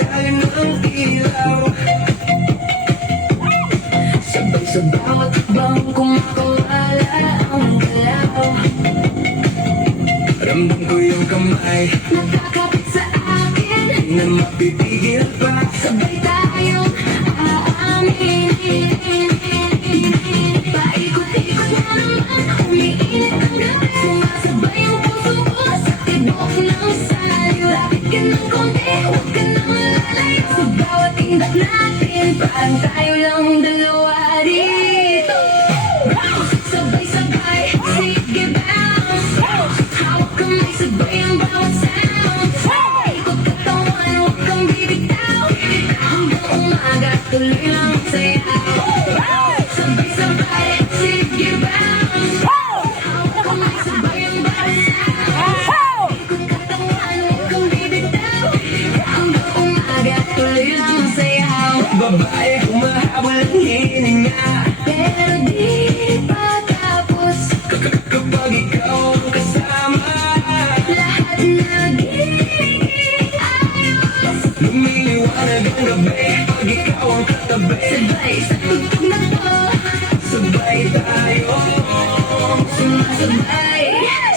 ilalim ng ilaw. Sabay sa bawat bang kumakawala ang galaw. Ramdam ko yung kamay nakakapit sa akin, di na mapipigil pa. Sabay tayong aaminin. Paikot-ikot na naman, umiinit ang gabi. Sumasabay ang puso ko sa tibok ng sayo. Lapit ka ng konti, huwag ka nang lalayo. Sa bawat indak natin, parang tayo lang dalawa dito. Sabay-sabay, sige bounce. Hawak kamay, sabay ang bawat sound. Ikot katawan, huwag kang bibitaw. Hanggang umaga, tuloy lang ang sayaw. Sabay-sabay, sige bounce. Hawak kamay, sabay ang bawat sound. Ikot katawan, huwag kang bibitaw. Hanggang umaga, tuloy lang ang sayaw. Babae, humahabol ang hininga, pero di pa tapos. Kapag ikaw ang kasama, lahat nagiging ayos. Lumiliwanag ang gabi pag ikaw ang katabi. Sabay sa tugtog na to, sabay tayo sumasabay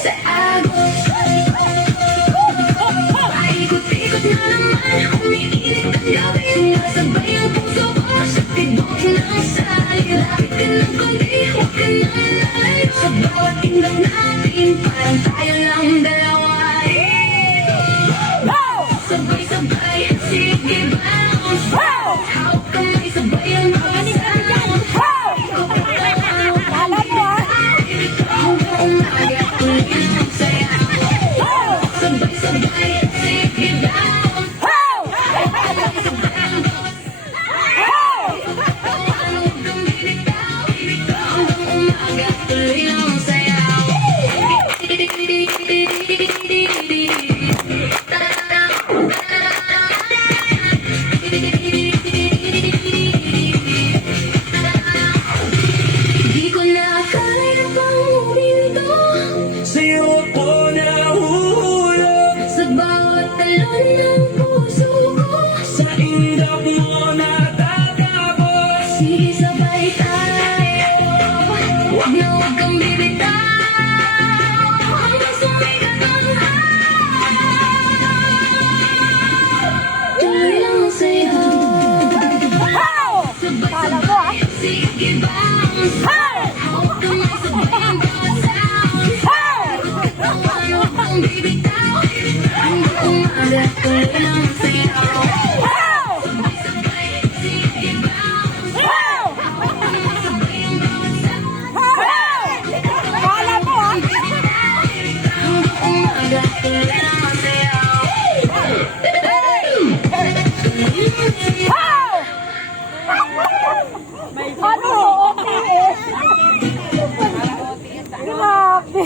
sa agos. Paikot-ikot na naman, umiinit ang gabi. Sumasabay ang puso ko sa tibok ng sayo. Lapit ka ng konti, huwag ka nang lalayo. Sa bawat indak natin, parang tayo lang dalawa dito. Sabay-sabay, sige bounce. Hawak kamay, sabay ang bawat sound. Ikot ka lang, huwag kang bibitaw. Hanggang umaga, tuloy lang ang sayaw. Sabay-sabay, sige bounce. Hawak kamay, sabay ang bawat sound. Ikot ka lang, huwag kang bibitaw. Hanggang umaga, tuloy lang ang sayaw. Di ko na akala na bang dito. Sa'yo ako nahuhulog, sa bawat talon ng puso ko. Sa indap mo natatapos. Sige, sabay tayo, huwag na huwag kang bibitaw. Hanggang sumikat ang araw, tuloy lang ang sayaw. Sabay-sabay, sige bounce. Hawak kamay, sabay ang bawat sound. Ikot katawan, huwag kang bibitaw. Hanggang umaga, tuloy lang ang sayaw. Sabay-sabay, sige bounce. Hawak kamay, sabay ang bawat sound. Ikot katawan, huwag kang bibitaw. Hanggang umaga, tuloy lang ang sayaw. Tuloy lang ang sayaw. Ano? Grabe.